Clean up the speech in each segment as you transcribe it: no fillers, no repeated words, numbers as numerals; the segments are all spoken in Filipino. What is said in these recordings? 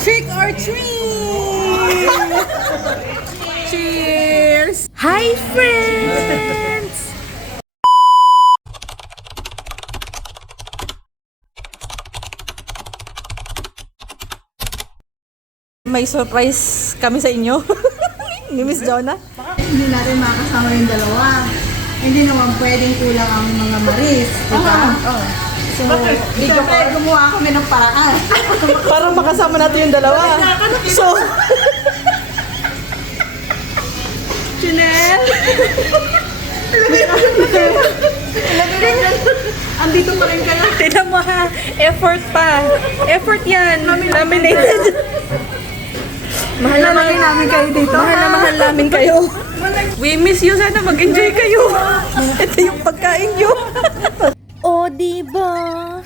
Trick or treat! Cheers! Hi, friends! May surprise kami sa inyo. Ni Miss Jonah. Hindi natin makakasama yung dalawa. Hindi naman pwedeng kulang ang mga maris, di ba? So, siyempre gumawa kami ng paraan. Para makasama natin yung dalawa. So, Chanel! Andito pa rin kayo. Tignan mo ha, effort pa. Effort yan. Laminated. Mahal na mahal namin kayo dito. Mahal na mahal namin kayo. We miss you. Sana mag-enjoy kayo. Ito yung pagkain nyo. O, diba?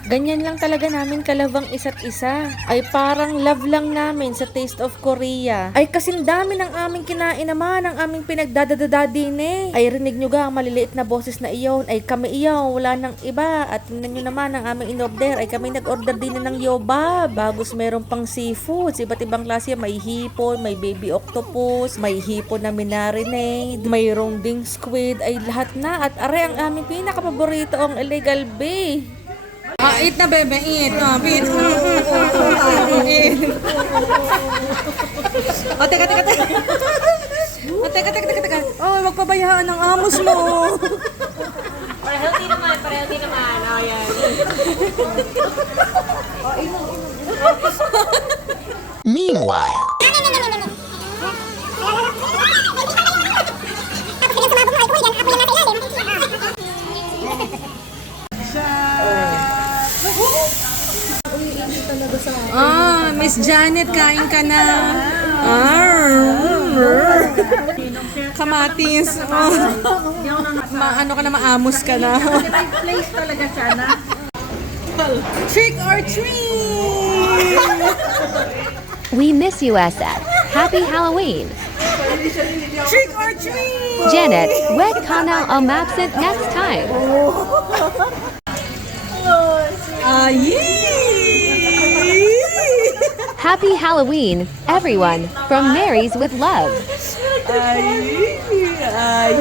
Ganyan lang talaga namin kalabang isa't isa. Ay parang love lang namin sa Taste of Korea. Ay kasing dami ng aming kinain naman, ang aming pinagdadadadin eh. Ay rinig nyo ga ang maliliit na boses na iyon. Ay kami iyon, wala nang iba. At tingnan nyo naman ang aming in-order. Ay kami nag-order din ng yobab. Bagos meron pang seafood. Iba't ibang klase. May hipon, may baby octopus, may hipon na minarinade, mayroong ding squid. Ay lahat na. At are ang aming pinakapaborito ang illegal bay. Eat na bebe, eat. Eat. Teka. Oh, magpabayaan ng amos mo. Para healthy naman. Oh, yan. Meanwhile, Miss Janet, kain ka na. Kamatis. Ano ka na, maamos ka na. Place talaga siya na. Trick or treat! We miss you, SF. Happy Halloween. Trick or treat! Janet, wed ka na umabsent next time. Happy Halloween, everyone, from Mary's with Love. Ay.